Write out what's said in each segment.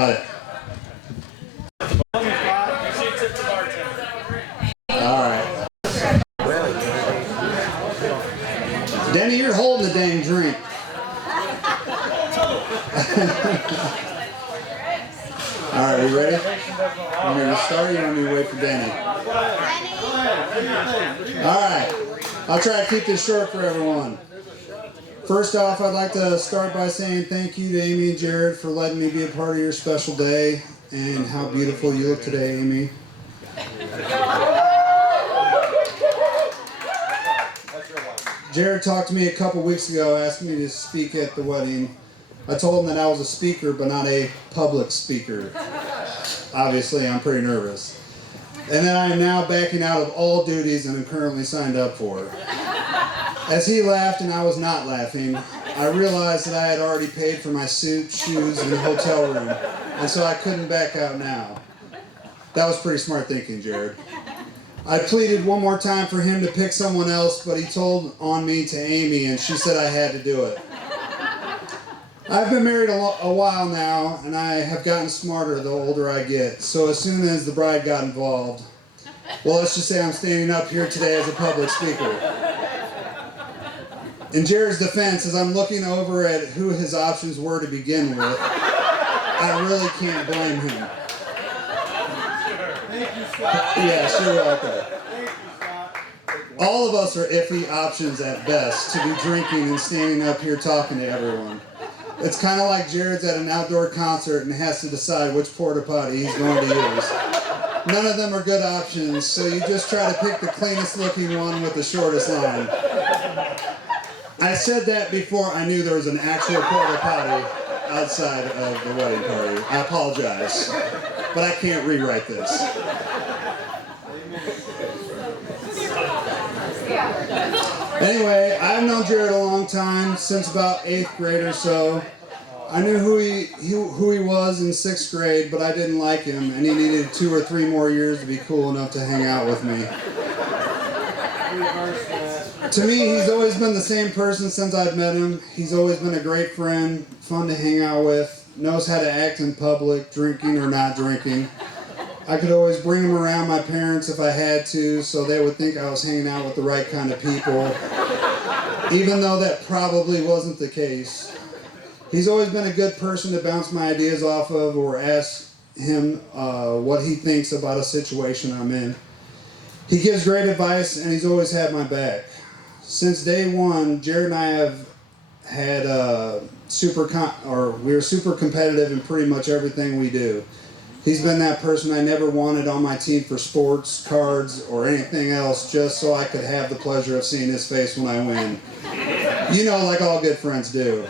Got it. Alright. Denny, you're holding the dang drink. Alright, we ready? I'm going to start. You want me to wait for Danny? Alright. I'll try to keep this short for everyone. First off, I'd like to start by saying thank you to Amy and Jared for letting me be a part of your special day, and how beautiful you look today, Amy. Jared talked to me a couple weeks ago, asking me to speak at the wedding. I told him that I was a speaker, but not a public speaker. Obviously, I'm pretty nervous. And that I am now backing out of all duties and am currently signed up for. As he laughed and I was not laughing, I realized that I had already paid for my suit, shoes, and hotel room, and so I couldn't back out now. That was pretty smart thinking, Jared. I pleaded one more time for him to pick someone else, but he told on me to Amy, and she said I had to do it. I've been married a while now, and I have gotten smarter the older I get, so as soon as the bride got involved, well, let's just say I'm standing up here today as a public speaker. In Jared's defense, as I'm looking over at who his options were to begin with, I really can't blame him. Thank you, Scott. Yeah, sure, welcome. Thank you, Scott. All of us are iffy options at best to be drinking and standing up here talking to everyone. It's kind of like Jared's at an outdoor concert and has to decide which porta potty he's going to use. None of them are good options, so you just try to pick the cleanest looking one with the shortest line. I said that before I knew there was an actual porta potty outside of the wedding party. I apologize, but I can't rewrite this. Anyway, I've known Jerad a long time, since about 8th grade or so. I knew who he was in 6th grade, but I didn't like him, and he needed 2 or 3 more years to be cool enough to hang out with me. To me, he's always been the same person since I've met him. He's always been a great friend, fun to hang out with, knows how to act in public, drinking or not drinking. I could always bring him around my parents if I had to, so they would think I was hanging out with the right kind of people, even though that probably wasn't the case. He's always been a good person to bounce my ideas off of or ask him what he thinks about a situation I'm in. He gives great advice, and he's always had my back. Since day one, Jared and I have had we're super competitive in pretty much everything we do. He's been that person I never wanted on my team for sports, cards, or anything else, just so I could have the pleasure of seeing his face when I win. You know, like all good friends do.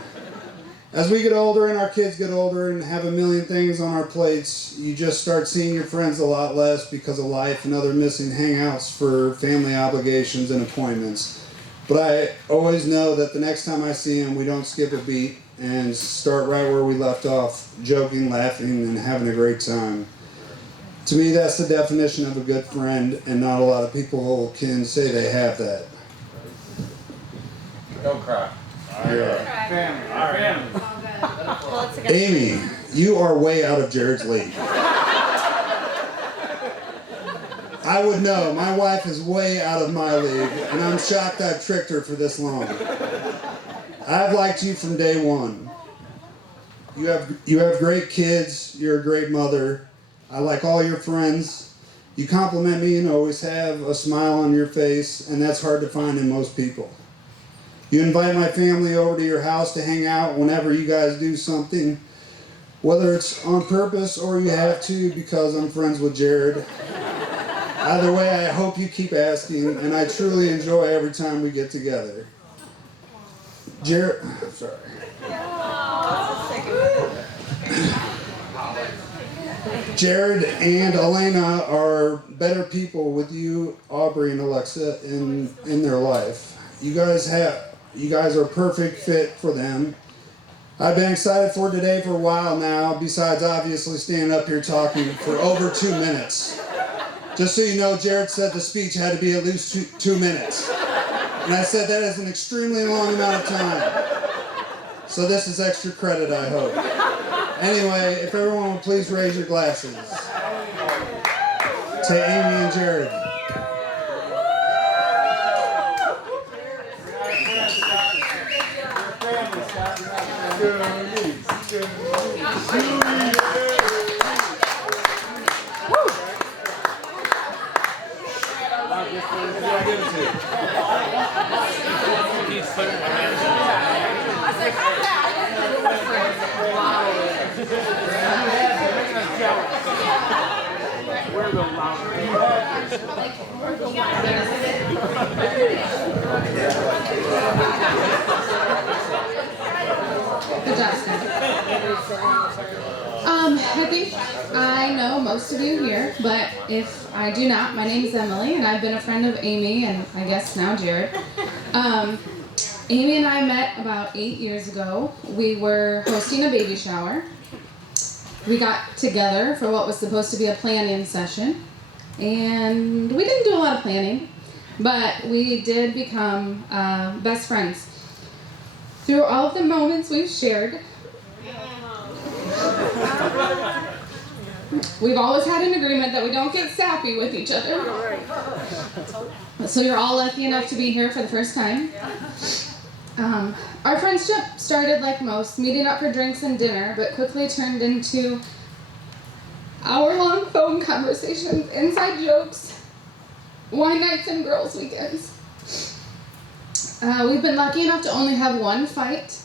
As we get older and our kids get older and have a million things on our plates, you just start seeing your friends a lot less because of life and other missing hangouts for family obligations and appointments. But I always know that the next time I see him, we don't skip a beat and start right where we left off, joking, laughing, and having a great time. To me, that's the definition of a good friend, and not a lot of people can say they have that. Don't cry. Yeah. Family. Family. Amy, you are way out of Jared's league. I would know. My wife is way out of my league, and I'm shocked I've tricked her for this long. I've liked you from day one. You have great kids. You're a great mother. I like all your friends. You compliment me and always have a smile on your face, and that's hard to find in most people. You invite my family over to your house to hang out whenever you guys do something, whether it's on purpose or you have to because I'm friends with Jared. Either way, I hope you keep asking, and I truly enjoy every time we get together. Jared and Elena are better people with you, Aubrey and Alexa, in their life. You guys are a perfect fit for them. I've been excited for today for a while now, besides obviously standing up here talking for over 2 minutes. Just so you know, Jared said the speech had to be at least 2 minutes. And I said that is an extremely long amount of time. So this is extra credit, I hope. Anyway, if everyone would please raise your glasses to Amy and Jerad. Good job, Scott. I think I know most of you here, but if I do not, my name is Emily, and I've been a friend of Amy, and I guess now Jerad. Amy and I met about 8 years ago. We were hosting a baby shower. We got together for what was supposed to be a planning session, and we didn't do a lot of planning, but we did become best friends. Through all of the moments we've shared, we've always had an agreement that we don't get sappy with each other. So you're all lucky enough to be here for the first time. Our friendship started like most, meeting up for drinks and dinner, but quickly turned into hour-long phone conversations, inside jokes, wine nights, and girls' weekends. We've been lucky enough to only have one fight,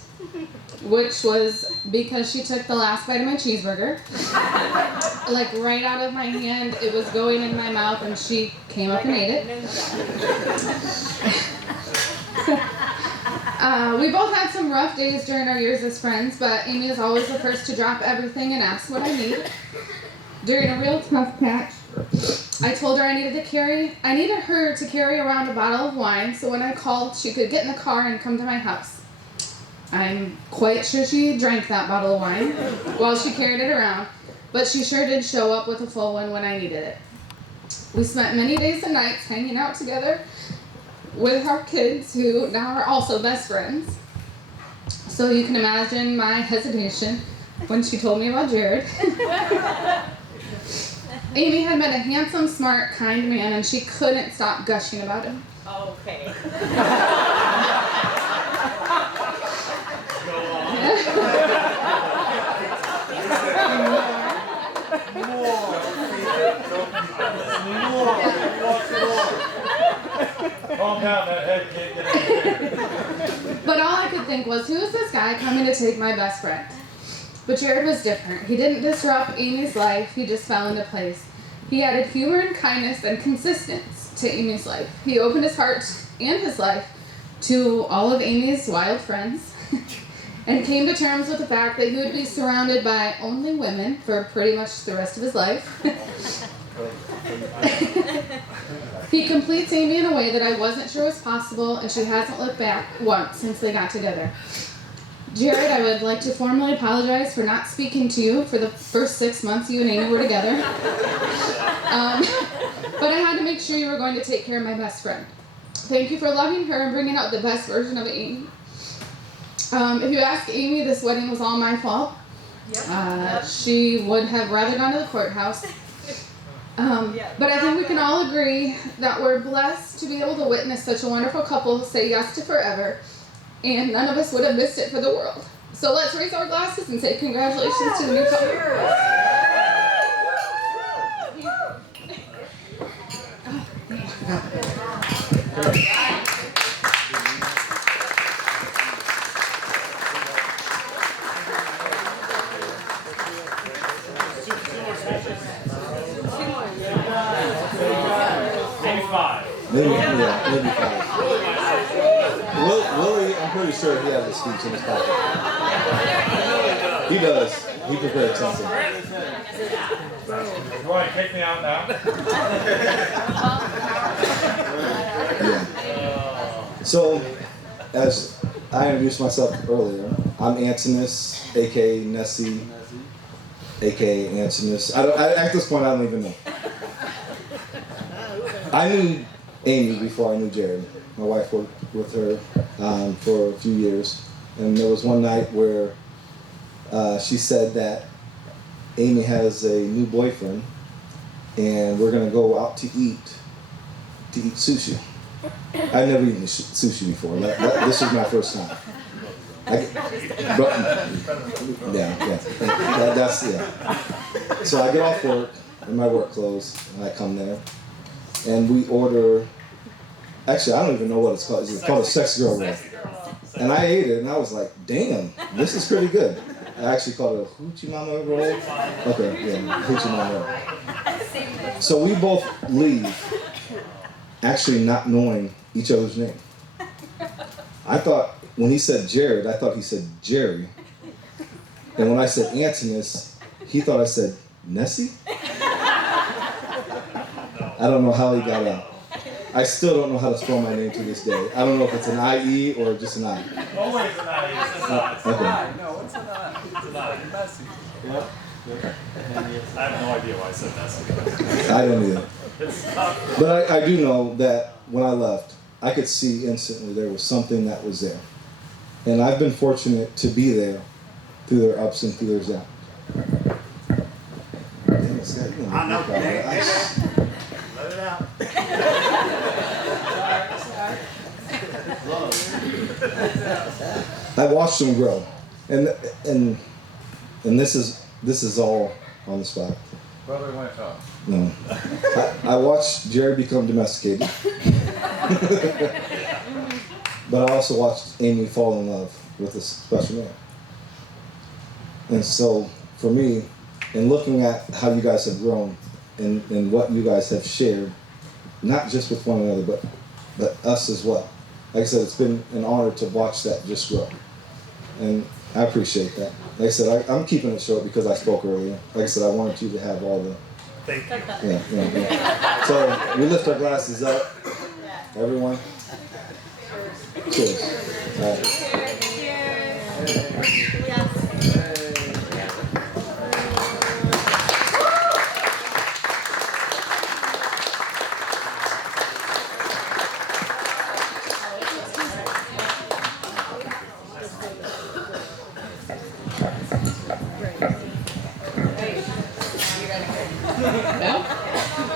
which was because she took the last bite of my cheeseburger. Like right out of my hand, it was going in my mouth, and she came up and ate it. We both had some rough days during our years as friends, but Amy is always the first to drop everything and ask what I need. During a real tough patch, I told her I needed her to carry around a bottle of wine, so when I called, she could get in the car and come to my house. I'm quite sure she drank that bottle of wine while she carried it around, but she sure did show up with a full one when I needed it. We spent many days and nights hanging out together with our kids, who now are also best friends. So you can imagine my hesitation when she told me about Jerad. Amy had met a handsome, smart, kind man, and she couldn't stop gushing about him. Okay. Calm down, that head can't get in. But all I could think was, who is this guy coming to take my best friend? But Jerad was different. He didn't disrupt Amy's life, he just fell into place. He added humor and kindness and consistency to Amy's life. He opened his heart and his life to all of Amy's wild friends and came to terms with the fact that he would be surrounded by only women for pretty much the rest of his life. He completes Amy in a way that I wasn't sure was possible, and she hasn't looked back once since they got together. Jerad, I would like to formally apologize for not speaking to you for the first 6 months you and Amy were together. But I had to make sure you were going to take care of my best friend. Thank you for loving her and bringing out the best version of Amy. If you ask Amy, this wedding was all my fault. She would have rather gone to the courthouse. But I think we can all agree that we're blessed to be able to witness such a wonderful couple say yes to forever, and none of us would have missed it for the world. So let's raise our glasses and say congratulations to the new couple. Maybe 5. Willie, I'm pretty sure he has a speech in his pocket. He does. He prepared something. Right, take me out now. Yeah. So, as I introduced myself earlier, I'm Antinous, aka Nessie, aka Antinous. At this point, I don't even know. I knew Amy before I knew Jerad. My wife worked with her for a few years, and there was one night where she said that Amy has a new boyfriend, and we're gonna go out to eat sushi. I've never eaten sushi before. This is my first time. Yeah. So I get off work in my work clothes, and I come there, and we order. Actually, I don't even know what it's called. It's called a sex girl roll. And I ate it, and I was like, damn, this is pretty good. I actually called it a hoochie mama roll. Okay, yeah, hoochie mama roll. So we both leave, actually not knowing each other's name. I thought, when he said Jerad, I thought he said Jerry. And when I said Antinous, he thought I said Nessie? I don't know how he got out. I still don't know how to spell my name to this day. I don't know if it's an I-E or just an I. Always an I. It's an I. Okay. No, it's not. It's an I. Messy. Yeah. I have no idea why I said messy. I don't either. It's not. But I do know that when I left, I could see instantly there was something that was there. And I've been fortunate to be there through their ups and through their downs. Dang it, Scott, you I know. gonna make me cry. Let it out. I watched them grow, and this is all on the spot. Brother went up. No, I watched Jerry become domesticated, but I also watched Amy fall in love with a special man. And so, for me, in looking at how you guys have grown and what you guys have shared, not just with one another, but us as well. Like I said, it's been an honor to watch that just grow. And I appreciate that. Like I said, I'm keeping it short because I spoke earlier. Like I said, I wanted you to have all the... Thank you. Yeah. So we lift our glasses up. Everyone. Cheers. All right.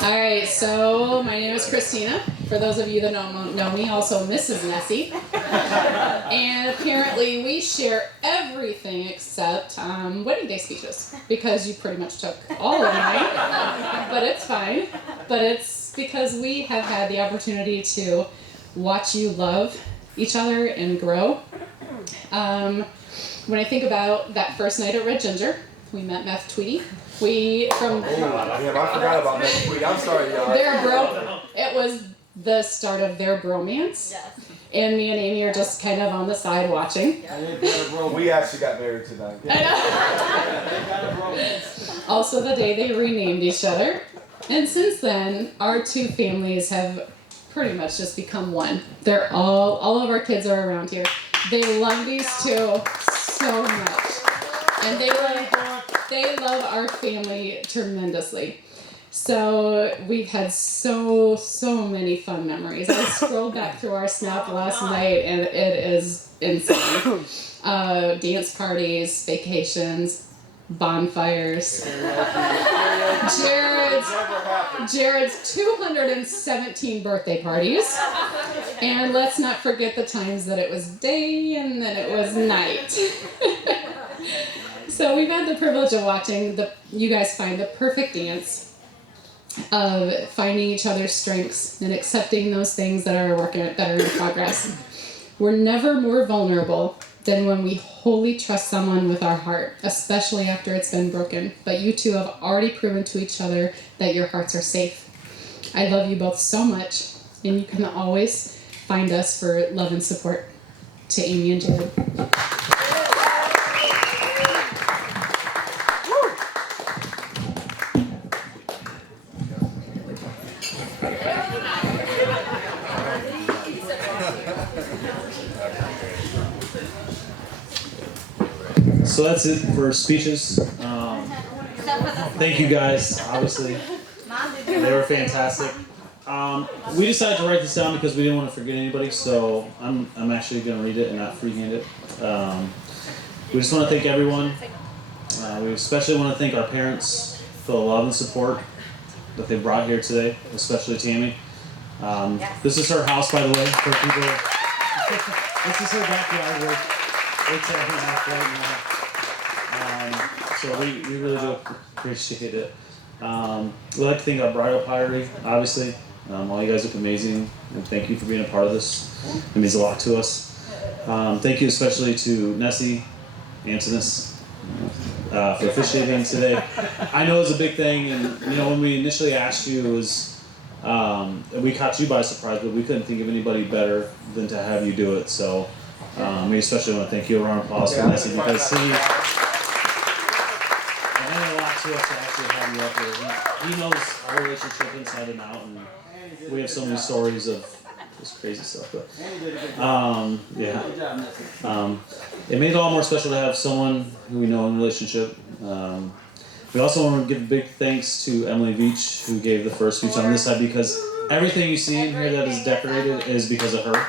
All right, so my name is Christina. For those of you that don't know me, also Mrs. Nessie. And apparently we share everything except wedding day speeches, because you pretty much took all of mine, but it's fine. But it's because we have had the opportunity to watch you love each other and grow. When I think about that first night at Red Ginger, we met Meth Tweety. I forgot about that tweet. I'm sorry, y'all. It was the start of their bromance. Yes. And me and Amy are just kind of on the side watching. We actually got married tonight. I know. Also the day they renamed each other. And since then, our two families have pretty much just become one. They're all of our kids are around here. They love these two so much. And they love our family tremendously. So we've had so many fun memories. I scrolled back through our Snap last night and it is insane. Dance parties, vacations, bonfires. Jared's 217 birthday parties. And let's not forget the times that it was day and then it was night. So we've had the privilege of watching you guys find the perfect dance of finding each other's strengths and accepting those things that are in progress. We're never more vulnerable than when we wholly trust someone with our heart, especially after it's been broken. But you two have already proven to each other that your hearts are safe. I love you both so much, and you can always find us for love and support. To Amy and Jerad. So that's it for speeches. Thank you guys, obviously. They were fantastic. We decided to write this down because we didn't want to forget anybody, so I'm actually going to read it and not freehand it. We just want to thank everyone We especially want to thank our parents for the love and support that they brought here today, especially Tammy. This is her house, by the way, for people. This is her backyard. It's at her house right now. So we really do appreciate it. We'd like to thank our bridal party, obviously. All you guys look amazing, and thank you for being a part of this. It means a lot to us. Thank you especially to Nessie, Antonis, for officiating today. I know it's a big thing, and when we initially asked you, it was we caught you by surprise, but we couldn't think of anybody better than to have you do it. So we especially want to thank you. A round of applause for Nessie, because it meant a lot to us to actually have you up here. He knows our relationship inside and out, and we have so many stories of just crazy stuff. But it made it all more special to have someone who we know in a relationship. We also want to give a big thanks to Emily Beach, who gave the first speech on this side, because everything you see in here that is decorated is because of her.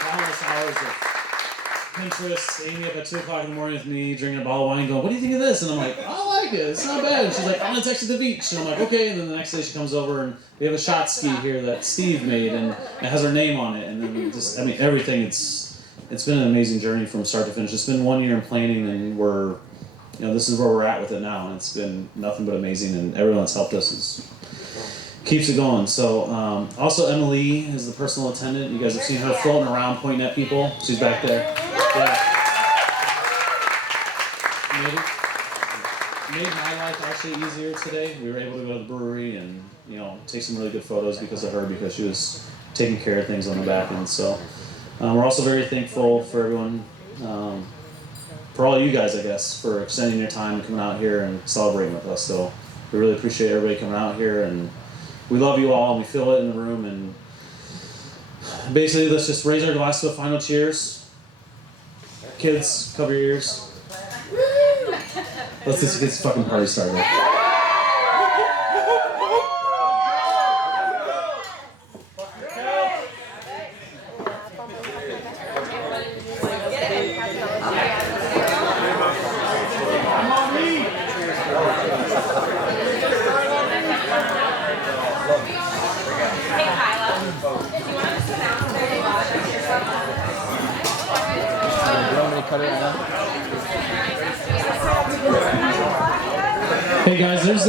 Countless hours of Pinterest, Amy up at 2 o'clock in the morning with me, drinking a bottle of wine, going, "What do you think of this?" And I'm like, "I like it, it's not bad." And she's like, "I'm gonna text you the beach." And I'm like, "Okay." And then the next day she comes over, and we have a shot ski here that Steve made, and it has her name on it. And then just, everything, it's been an amazing journey from start to finish. It's been 1 year in planning, and we're, this is where we're at with it now. And it's been nothing but amazing, and everyone that's helped us keeps it going. So also Emily is the personal attendant. You guys have seen her floating around pointing at people. She's back there. Yeah. Made my life actually easier today. We were able to go to the brewery and take some really good photos because of her, because she was taking care of things on the back end. So we're also very thankful for everyone, for all you guys, I guess, for extending your time and coming out here and celebrating with us. So we really appreciate everybody coming out here, and we love you all, and we feel it in the room. And basically, let's just raise our glass to a final cheers. Kids, cover your ears. Let's just get this fucking party started. Hey guys, there's